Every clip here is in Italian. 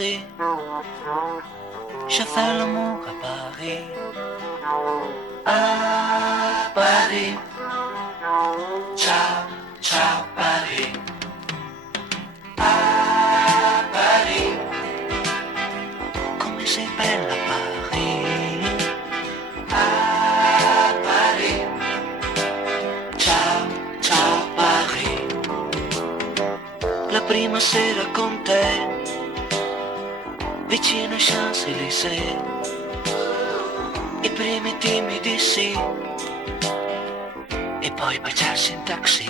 Paris. Je fais l'amour à Paris. À Paris. Ciao, ciao Paris. A Paris. Come sei bella Paris. A Paris. Ciao, ciao Paris. La prima sera con te vicino ai Champs-Élysées, i primi timidi sì, e poi baciarsi in taxi.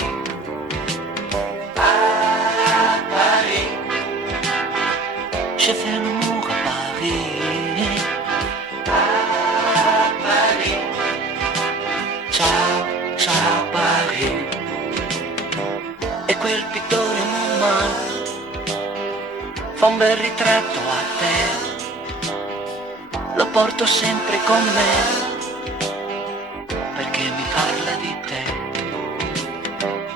A Paris, je fais l'amour à Paris. A Paris, ciao, ciao Paris. E quel pittore Montmartre fa un bel ritratto a te, lo porto sempre con me, perché mi parla di te.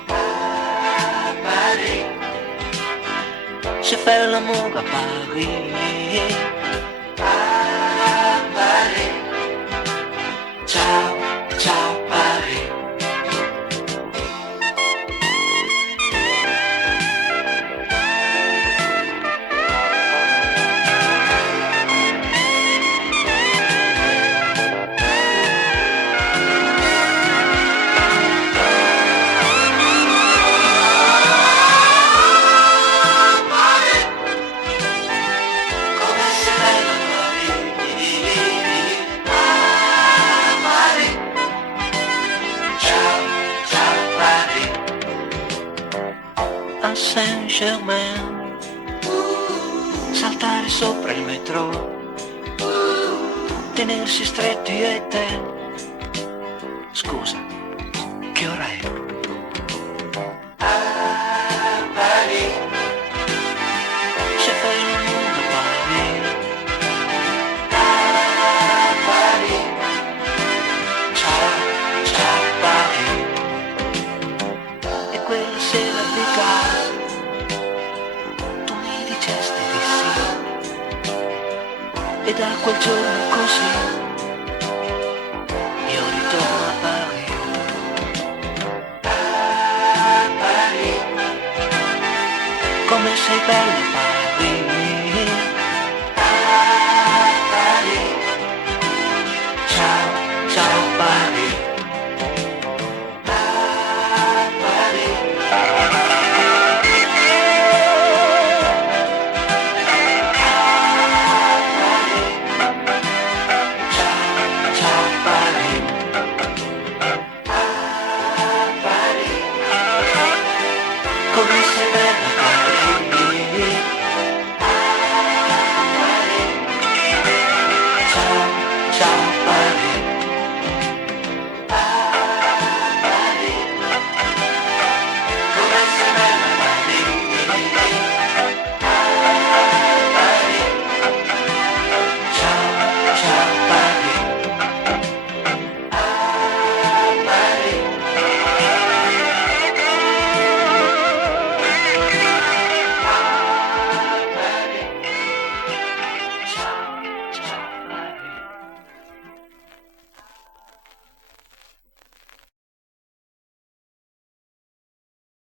A Paris, je fais l'amour à Paris. A Paris, ciao, ciao Paris. A Saint-Germain, saltare sopra il metro, tenersi stretti io e te. Scusa, che ora è? A Paris, je fais l'amour à Paris. A Paris, ciao, ciao Paris. E quella sera di gara tu mi dicesti di sì, e da quel giorno così io ritorno a Paris. A Paris, come sei bella Paris.